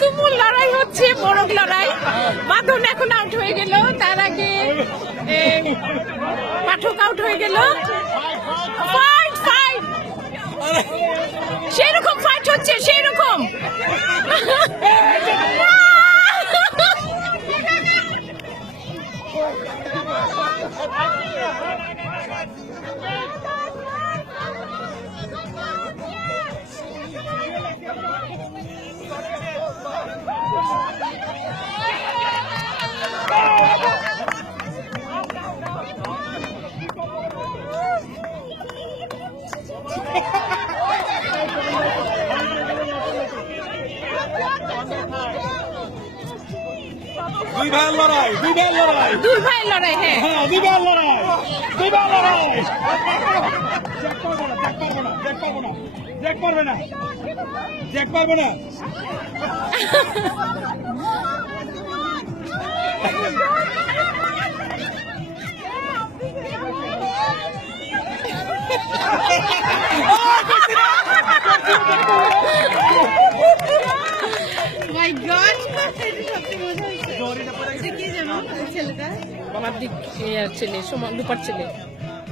তুমুল লড়াই হচ্ছে, বড় লড়াই। বাঁধন এখন আউট হয়ে গেল, তার আগে পাঠক আউট হয়ে গেল। ফাইট ফাইট, সেরকম ফাইট হচ্ছে, সেরকম। দুই ভাইয়ের লড়াই, দুই ভাইয়ের লড়াই, দুই ভাইয়ের লড়াই। হ্যাঁ, দুই ভাইয়ের লড়াই, দুই ভাইয়ের লড়াই। জ্যাক পারবে না, জ্যাক পারবে না। মাই গড, ছেলেটা বাবার দিক ছেলে, সমান দুপার ছেলে।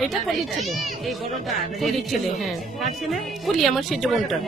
এটা কলির ছেলে, এই বড়টা কলির ছেলে। হ্যাঁ, কলি আমার সেজ বোনটা।